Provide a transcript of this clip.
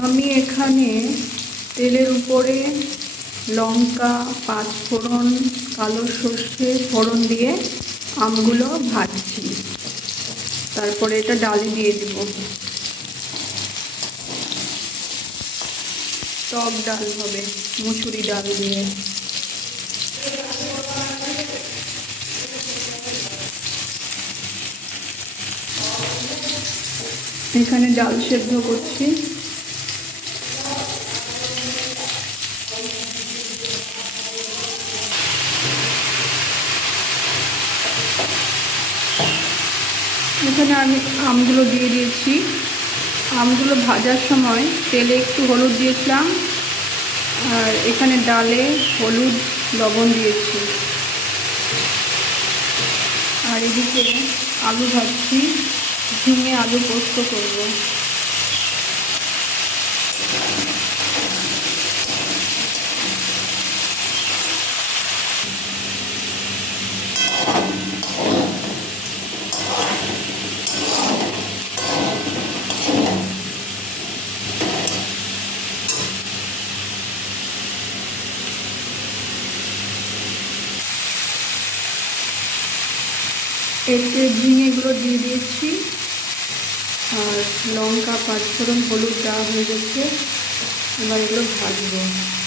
আমি এখানে তেলের উপরে লঙ্কা, পাঁচফোড়ন, কালো সর্ষে, ফোড়ন দিয়ে আমগুলো ভাজছি। তারপরে এটা ডালে দিয়ে দিব। টক ডাল হবে, মুসুরি ডাল দিয়ে। এখানে ডাল সেদ্ধ করছি। এখানে আমি আমগুলো দিয়ে দিয়েছি। আমগুলো ভাজার সময় তেলে একটু হলুদ দিয়েছিলাম। আর এখানে ডালে হলুদ, লবণ দিয়েছি। আর এদিকে আলু ভাজছি। ঝিঙে আলু পোস্ত করব। এতে ঝিঙেগুলো দিয়ে দিয়েছি। আর লঙ্কা পাঁচফোড়ন হলুদ দেওয়া হয়ে গেছে। এবার এগুলো ভাজবো।